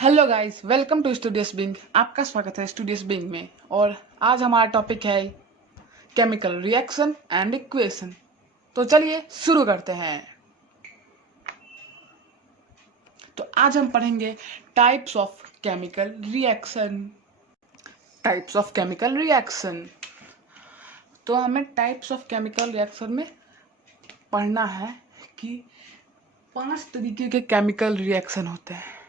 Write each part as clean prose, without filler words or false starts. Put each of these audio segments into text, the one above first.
Hello guys, welcome to Studious Being. आपका स्वागत है स्टूडियस बिंग में। और आज हमारा टॉपिक है केमिकल रिएक्शन एंड इक्वेशन। तो चलिए शुरू करते हैं। तो आज हम पढ़ेंगे types of chemical reaction. Types of chemical reaction. तो हमें टाइप्स ऑफ केमिकल रिएक्शन में पढ़ना है कि 5 तरीके के केमिकल रिएक्शन होते हैं।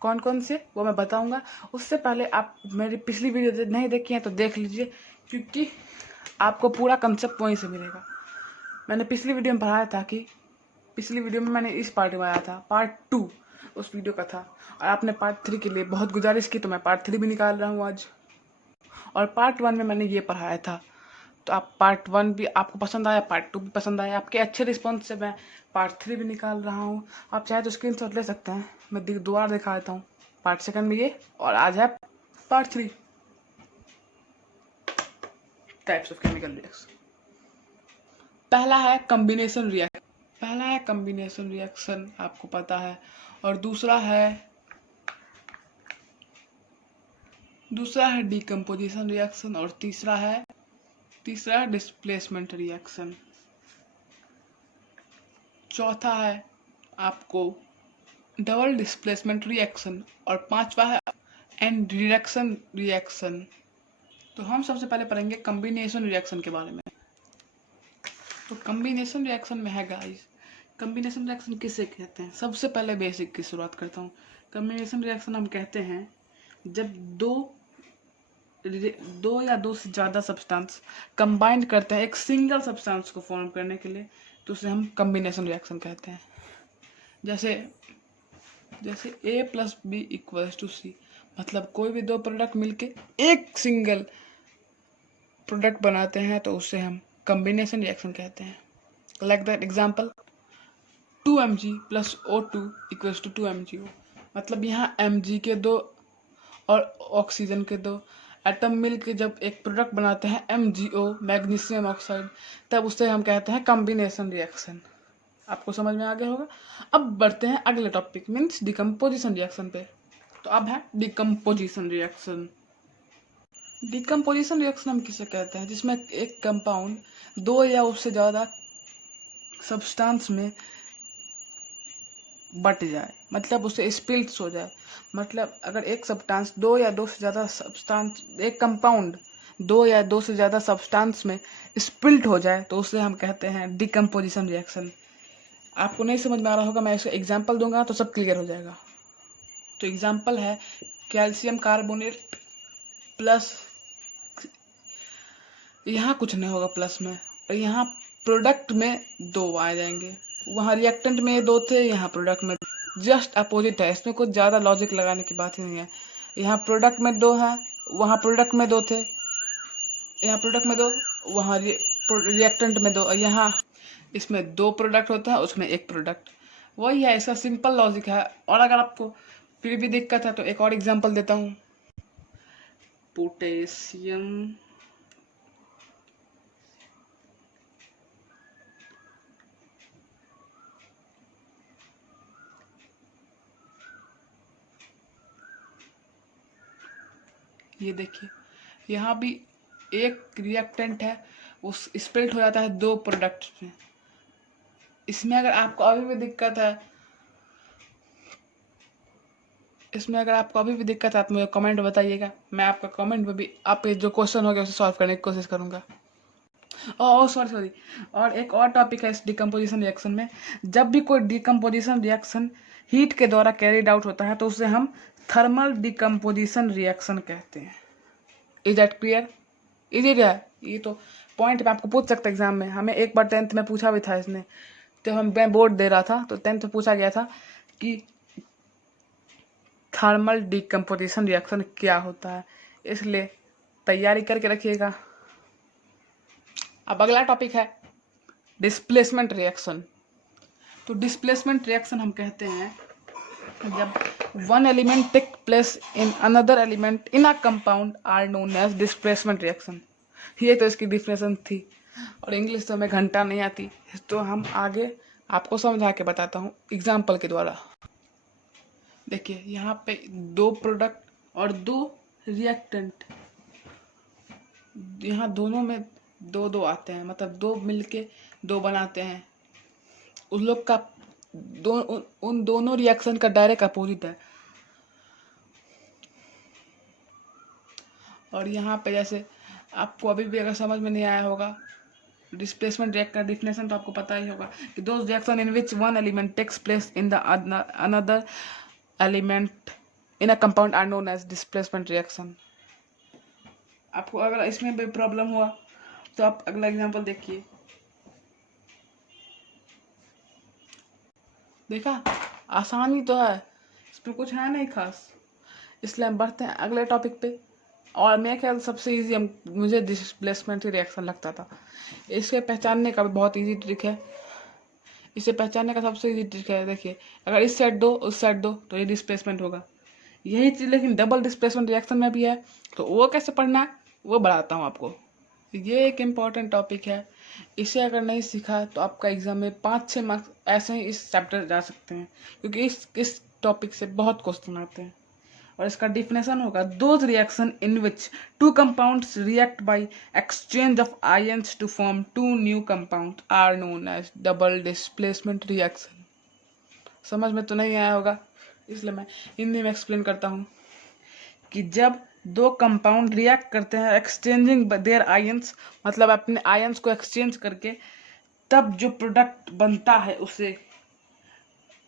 कौन कौन से वो मैं बताऊंगा। उससे पहले आप मेरी पिछली वीडियो नहीं देखी है तो देख लीजिए, क्योंकि आपको पूरा कंसेप्ट वहीं से मिलेगा। मैंने पिछली वीडियो में पढ़ाया था कि पिछली वीडियो में मैंने इस पार्ट में आया था, पार्ट 2 उस वीडियो का था, और आपने पार्ट 3 के लिए बहुत गुजारिश की, तो मैं पार्ट 3 भी निकाल रहा हूँ आज। और पार्ट 1 में मैंने ये पढ़ाया था, तो आप पार्ट 1 भी आपको पसंद आया, पार्ट 2 भी पसंद आया। आपके अच्छे रिस्पॉन्स से मैं पार्ट 3 भी निकाल रहा हूँ। आप चाहे तो स्क्रीनशॉट ले सकते हैं, मैं दोबारा दिखा देता हूँ। पार्ट 2 में ये, और आज है part 3, types of chemical reaction. पहला है कॉम्बिनेशन रिएक्शन, आपको पता है। और दूसरा है डिकम्पोजिशन रिएक्शन, और तीसरा है डिस्प्लेसमेंट रिएक्शन। चौथा है आपको डबल डिस्प्लेसमेंट रिएक्शन, और पांचवा है एंड रिडक्शन रिएक्शन। तो हम सबसे पहले पढ़ेंगे कॉम्बिनेशन रिएक्शन के बारे में। तो कॉम्बिनेशन रिएक्शन में है गाइस, कॉम्बिनेशन रिएक्शन किसे कहते हैं। सबसे पहले बेसिक की शुरुआत करता हूँ। कॉम्बिनेशन रिएक्शन हम कहते हैं जब दो या दो से ज़्यादा सब्सटेंस कंबाइंड करते हैं एक सिंगल सब्सटेंस को फॉर्म करने के लिए, तो उसे हम कॉम्बिनेशन रिएक्शन कहते हैं। जैसे A + B = C, मतलब कोई भी दो प्रोडक्ट मिलके एक सिंगल प्रोडक्ट बनाते हैं तो उसे हम कॉम्बिनेशन रिएक्शन कहते हैं। Like that example 2Mg + O2 = 2MgO, मतलब यहाँ Mg के दो और ऑक्सीजन के दो एटम मिलके जब एक प्रोडक्ट बनाते हैं MgO, मैग्नीशियम ऑक्साइड, तब उसे हम कहते हैं कॉम्बिनेशन रिएक्शन। आपको समझ में आ गया होगा। अब बढ़ते हैं अगले टॉपिक मीन्स डिकम्पोजिशन रिएक्शन पे। तो अब है डिकम्पोजिशन रिएक्शन। डिकम्पोजिशन रिएक्शन हम किसे कहते हैं जिसमें एक कंपाउंड दो या उससे ज़्यादा सब्सटेंस में बट जाए, मतलब उसे स्पिल्ट्स हो जाए। मतलब अगर एक सब्सटेंस दो या दो से ज़्यादा सब्सटेंस, एक कंपाउंड दो या दो से ज़्यादा सब्सटेंस में स्पिल्ट हो जाए तो उसे हम कहते हैं डिकम्पोजिशन रिएक्शन। आपको नहीं समझ में आ रहा होगा, मैं इसका एग्जाम्पल दूंगा तो सब क्लियर हो जाएगा। तो एग्जाम्पल है कैल्शियम कार्बोनेट प्लस, यहाँ कुछ नहीं होगा प्लस में, और यहाँ प्रोडक्ट में दो आ जाएंगे। वहाँ रिएक्टेंट में दो थे, यहाँ प्रोडक्ट में जस्ट अपोजिट है। इसमें कुछ ज़्यादा लॉजिक लगाने की बात ही नहीं है। यहाँ प्रोडक्ट में दो है, वहाँ प्रोडक्ट में दो थे, यहाँ प्रोडक्ट में दो, वहाँ रिएक्टेंट में दो, और यहाँ इसमें दो प्रोडक्ट होता है, उसमें एक प्रोडक्ट। वही है, इसका सिंपल लॉजिक है। और अगर आपको फिर भी दिक्कत है तो एक और एग्जांपल देता हूँ। पोटेशियम ये देखिए, यहाँ भी एक रिएक्टेंट है, वो स्प्लिट हो जाता है दो प्रोडक्ट में। इसमें अगर आपको अभी भी दिक्कत है तो मुझे कमेंट बताइएगा। मैं आपका कमेंट में भी आपके जो क्वेश्चन हो गया उसे सॉल्व करने की कोशिश करूँगा। सॉरी, और एक और टॉपिक है इस डिकम्पोजिशन रिएक्शन में। जब भी कोई डिकम्पोजिशन रिएक्शन हीट के द्वारा कैरिड आउट होता है तो उसे हम थर्मल डिकम्पोजिशन रिएक्शन कहते हैं। Is that clear? इजी है ये, तो पॉइंट में आपको पूछ सकता है एग्जाम में। हमें एक बार 10th में पूछा भी था इसने, तो मैं बोर्ड दे रहा था तो 10th में पूछा गया था कि थर्मल डिकम्पोजिशन रिएक्शन क्या होता है, इसलिए तैयारी करके रखिएगा। अब अगला टॉपिक है डिस्प्लेसमेंट रिएक्शन। तो डिस्प्लेसमेंट रिएक्शन हम कहते हैं जब one element take place in another element in a compound are known as displacement reaction. ये तो इसकी डिफिनेशन थी, और इंग्लिश तो हमें घंटा नहीं आती, तो हम आगे आपको समझा के बताता हूँ एग्जाम्पल के द्वारा। देखिए यहाँ पे 2 प्रोडक्ट और 2 रिएक्टेंट, यहाँ दोनों में 2-2 आते हैं, मतलब 2 मिलके 2 बनाते हैं। उन लोग का उन दोनों रिएक्शन का डायरेक्ट अपोजिट है। और यहाँ पे जैसे आपको अभी भी अगर समझ में नहीं आया होगा, डिस्प्लेसमेंट रिएक्ट का डिफिनेशन तो आपको पता ही होगा कि those reaction in which one element takes place in the another element in a compound are known as displacement reaction. आपको अगर इसमें भी प्रॉब्लम हुआ तो आप अगला एग्जांपल देखिए। देखा, आसानी तो है, इसमें कुछ है नहीं खास। इसलिए हम बढ़ते हैं अगले टॉपिक पे। और मेरे ख्याल सबसे इजी मुझे डिस्प्लेसमेंट ही रिएक्शन लगता था। इसके पहचानने का भी बहुत इजी ट्रिक है। इसे पहचानने का सबसे इजी ट्रिक है, देखिए अगर इस साइड 2 उस साइड 2 तो ये डिस्प्लेसमेंट होगा। यही चीज़ लेकिन डबल डिस्प्लेसमेंट रिएक्शन में भी है, तो वो कैसे पढ़ना है वो बढ़ाता हूँ आपको। ये एक इम्पॉर्टेंट टॉपिक है, इसे अगर नहीं सीखा तो आपका एग्जाम में 5-6 मार्क्स ऐसे ही इस चैप्टर जा सकते हैं, क्योंकि इस टॉपिक से बहुत क्वेश्चन आते हैं। और इसका डिफिनेशन होगा those reaction in which 2 compounds react by exchange of ions to form 2 new compound are known as double displacement reaction. समझ में तो नहीं आया होगा, इसलिए मैं हिंदी में एक्सप्लेन करता हूँ कि जब 2 कंपाउंड रिएक्ट करते हैं एक्सचेंजिंग देयर आयंस, मतलब अपने आयंस को एक्सचेंज करके, तब जो प्रोडक्ट बनता है उसे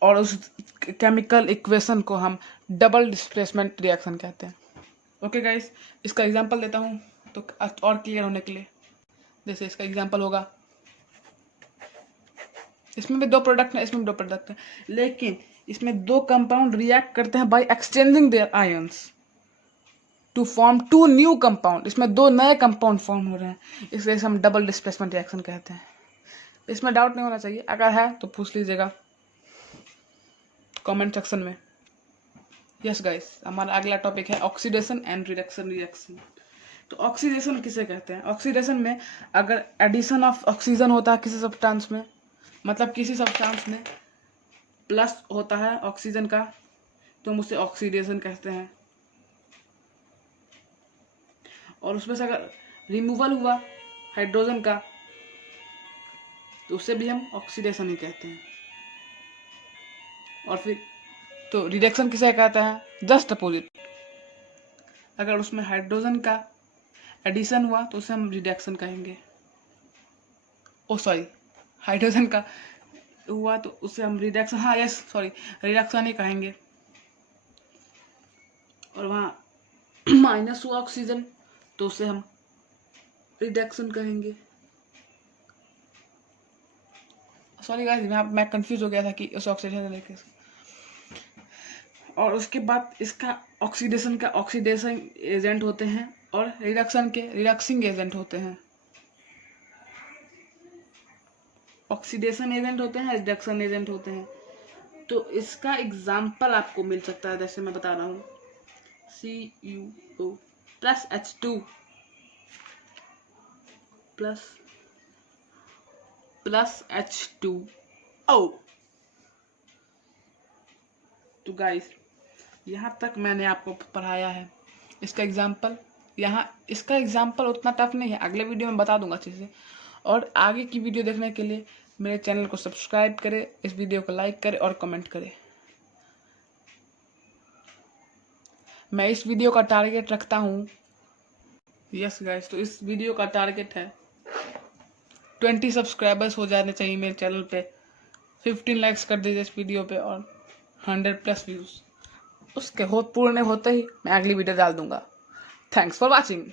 और उस केमिकल इक्वेशन को हम डबल डिस्प्लेसमेंट रिएक्शन कहते हैं। ओके गाइस, इसका एग्जांपल देता हूँ तो और क्लियर होने के लिए। जैसे इसका एग्जांपल होगा, इसमें भी 2 प्रोडक्ट हैं, इसमें भी 2 प्रोडक्ट हैं, लेकिन इसमें 2 कंपाउंड रिएक्ट करते हैं by exchanging their ions to form 2 new compound. इसमें 2 नए कंपाउंड फॉर्म हो रहे हैं, इसलिए हम डबल डिस्प्लेसमेंट रिएक्शन कहते हैं। इसमें डाउट नहीं होना चाहिए, अगर है तो पूछ लीजिएगा कमेंट सेक्शन में। यस गाइस, हमारा अगला टॉपिक है ऑक्सीडेशन एंड रिडक्शन रिएक्शन। तो ऑक्सीडेशन किसे कहते हैं? ऑक्सीडेशन में अगर एडिशन ऑफ ऑक्सीजन होता है किसी सब्सटेंस में, मतलब किसी सब्सटेंस में प्लस होता है ऑक्सीजन का, तो हम उसे ऑक्सीडेशन कहते हैं। और उसमें से अगर रिमूवल हुआ हाइड्रोजन का तो उसे भी हम ऑक्सीडेशन ही कहते हैं। और फिर तो रिडक्शन किसे कहता है? Just opposite. अगर उसमें हाइड्रोजन का एडिशन हुआ तो उसे हम रिडक्शन कहेंगे। ओ सॉरी, हाइड्रोजन का हुआ तो उसे हम रिडक्शन, हाँ यस सॉरी, रिडक्शन ही कहेंगे। और वहाँ माइनस हुआ ऑक्सीजन तो उसे हम रिडक्शन कहेंगे। सॉरी गाइस, मैं कंफ्यूज हो गया था कि उस ऑक्सीडेशन तरीके से। और उसके बाद इसका ऑक्सीडेशन का ऑक्सीडेशन एजेंट होते हैं और रिडक्शन के रिडक्सिंग एजेंट होते हैं। ऑक्सीडेशन एजेंट होते हैं, रिडक्शन एजेंट होते हैं। तो इसका एग्जाम्पल आपको मिल सकता है, जैसे मैं बता रहा हूँ, CuO plus H2 plus H2O। तो गाइस, यहाँ तक मैंने आपको पढ़ाया है। इसका एग्जाम्पल उतना टफ नहीं है, अगले वीडियो में बता दूंगा अच्छे से। और आगे की वीडियो देखने के लिए मेरे चैनल को सब्सक्राइब करें, इस वीडियो को लाइक करें और कमेंट करें। मैं इस वीडियो का टारगेट रखता हूँ, यस गाइस, तो इस वीडियो का टारगेट है 20 सब्सक्राइबर्स हो जाने चाहिए मेरे चैनल पे, 15 लाइक्स कर दीजिए इस वीडियो पे और 100+ व्यूज़। उसके पूर्ण होते ही मैं अगली वीडियो डाल दूंगा। Thanks for watching.